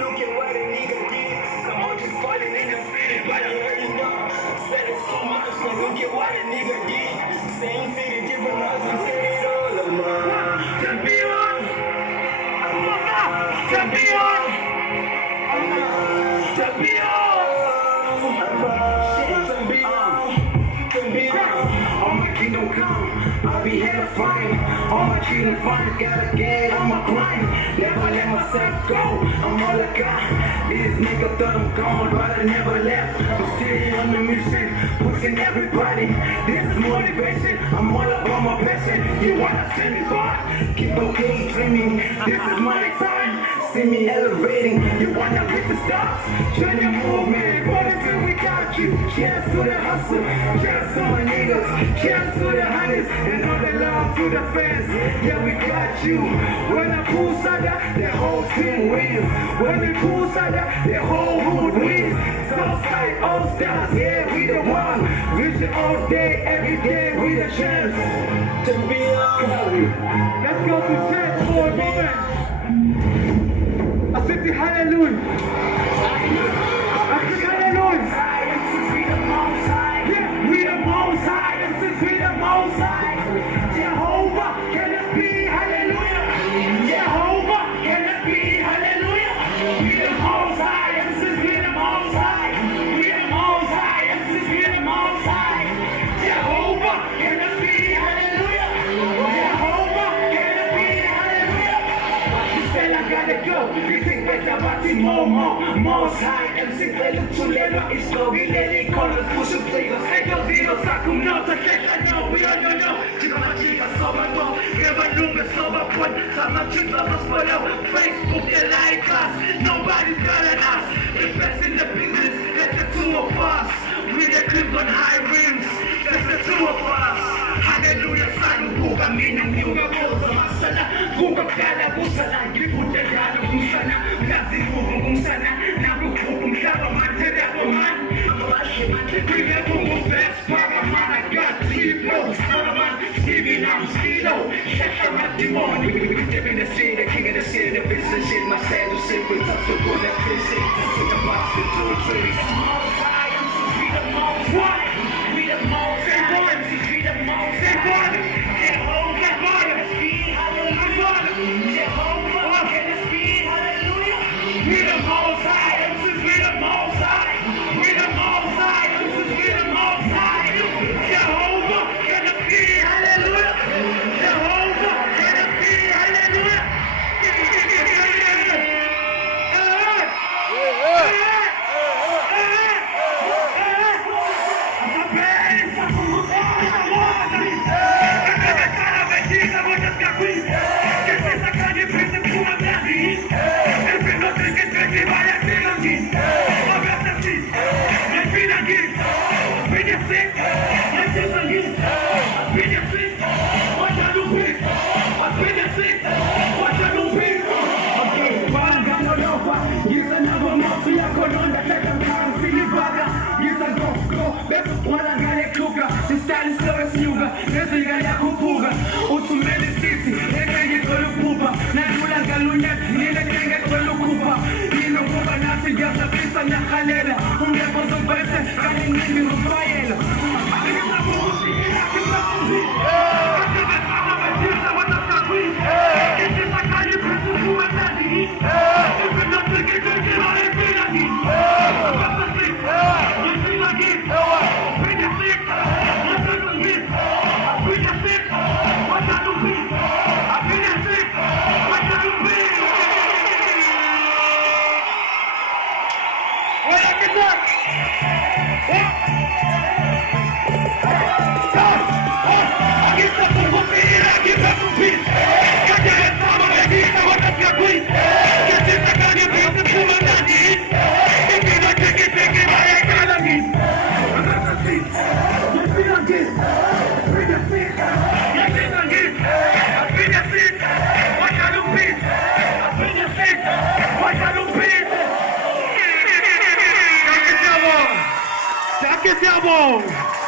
look at what a nigga did. Some more just falling in the city, but you already know. Said it's too much, but look at what a nigga did. Same city, different husbands, say it all of mine. Champion! Champion! All my kingdom come, I'll be hella fine. All my kingdom fine, gotta get on my grind. Never let myself go, I'm all I got. These niggas thought I'm gone, but I never left. I'm still on the mission, pushing everybody. This is motivation, I'm all about my passion. You wanna see me far? Keep on dreaming, this is my time. See me elevating, you wanna hit the stars? Join the movement, but we got you. Cheers to the hustle, cheers to my niggas, cheers to the honeys, and all the love to the fans. Yeah, we got you. When I pull Sada, the whole team wins. When we pull Sada, the whole hood wins. Southside, all stars, yeah, we the one. Vision all day, every day, we the champs. To be on. Let's go to church for a moment. Sithi, hallelujah. Hallelujah. Yeah, we the most high. This is we the most high. Jehovah, can it be hallelujah? Jehovah, can it be hallelujah? We the most high. This is we the most high. We the most high. This is we the most high. Jehovah, can it be hallelujah? Jehovah, can it be hallelujah? You said I gotta go. Most high, MC Pelo Tulelo, it's go, we let it call us, push a play, us, take your video, Saku, no, to check, I know, we all know, Chica, Chica, Soba, Go, Eva, Luga, Soba, Put, Sama, Chica, Hospital, Facebook, they like us, nobody's better than us, the best in the business, that's the two of us, we the clip on high rims, that's the two of us, hallelujah, Saku, Buga, Minam, Yuga, Bosa, Masana, Buga, Gala, Busana, Giputa, Gala, Busana, Gazi, Busana, Living the city, the king of the city, the business shit, my sandal shit, we touch the bullet, this shit, touch the box, the two trees. Most high, we the most high, we the most high, we the most high. Jehovah, can it be hallelujah? Jehovah, can it be hallelujah? We the most high, we the most high, we the most high, we the most high. Jehovah, can it be hallelujah? Jehovah, can it be hallelujah? Sithi, Sithi, Danke, Servus!